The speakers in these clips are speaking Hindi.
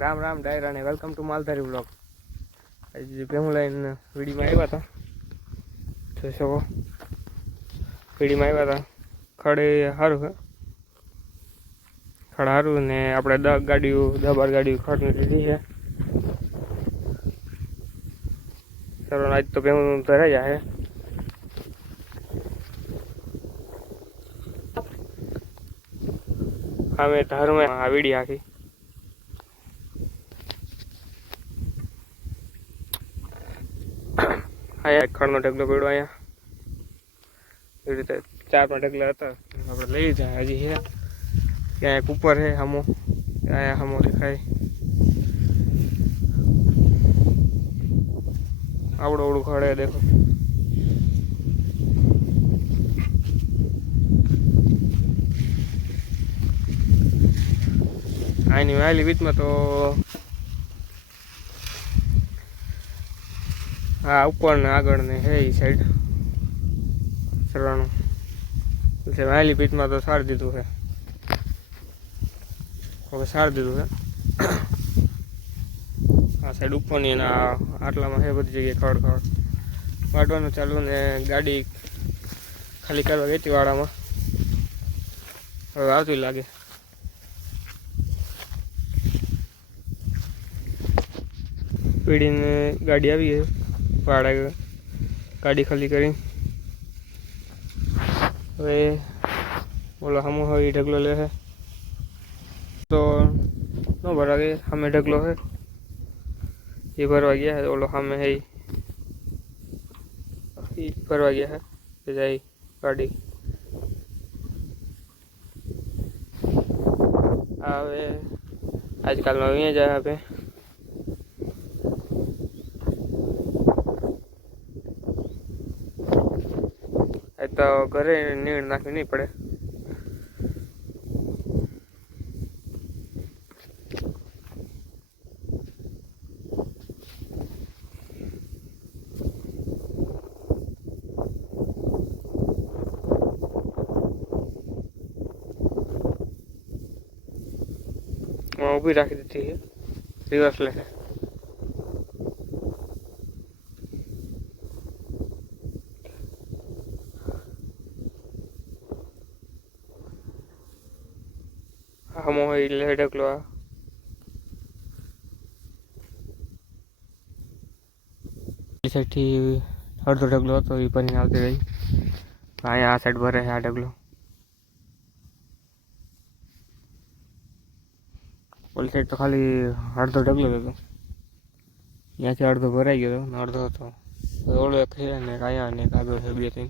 राम राम डायरा ने वेलकम टू मालधारी ब्लॉग। आज भेहूँ लઈને वीडियो में आया था જોઈ શકો વીડી में आया था खड़े सारू है खड़ सारू ने આપણે 10 ગાડીઓ 10-12 ગાડીઓ ખડની લીધી છે। चलो आज तो भेहूँ भराई जाए। हमें धार में आ वीडी आखी आया खड़नो ढगलो पड़ो अँ रीते 4-5 ढगला था अपने लई जाए। हजी है क्या एक ऊपर है हमो आया हमो दिखाई आवड़ो आवड़ो खड़े देखो। आनी वाली बीच में तो हाँ ऊपर ने आगळ ने है ई साइड सरवाणु એટલે વાલી પીટમાં તો સાર દીધું છે। હવે સાર દીધું છે આ સાઈડ ઉપરની ને આટલામાં છે બધી જગ્યાએ ખડ ખડ વાટવાનું ચાલુ ને ગાડી ખાલી કરવા ગઈ વાળામાં હવે આવતી લાગે। पीढ़ी ने गाड़ी आई है भाड़ा गाड़ी खाली करी वे बोलो हम हो ढगलो ले है तो नो भरा गए हमें ढगलो है ये भरवा गया है। बोलो हमें है भरवा गया है तो जाए गाड़ी आवे आजकल में जाए पे तो घरे नीण नाखवी नहीं पड़े। ऊभी राखी दी है रिवर्स ले हम ले ढकलो साइड थी अर्धो ढगलो तो बनी आवती रही आ साइड भरे है आ ढगलो ओली साइड तो खाली अर्धो ढगलो तो यहाँ से अर्धो भराई गयो अर्धो तो ओलो एक है ने आया ने आगो है बे तीन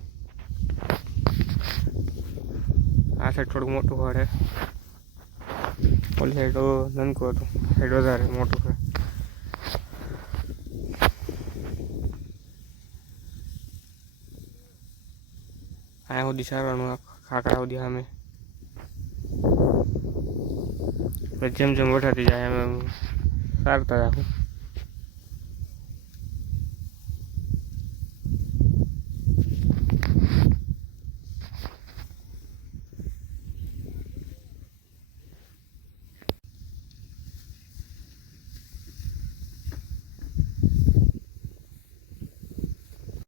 आ साइड थोड़ું મોટું ખડ है ओली साइड तो ननकू हतुं साइड वधारे मोटुं है। आया सुधी सारवानुं खाकड़ा सुधी सामे जेम जेम वठाती जाए एम सारता जाऊँ।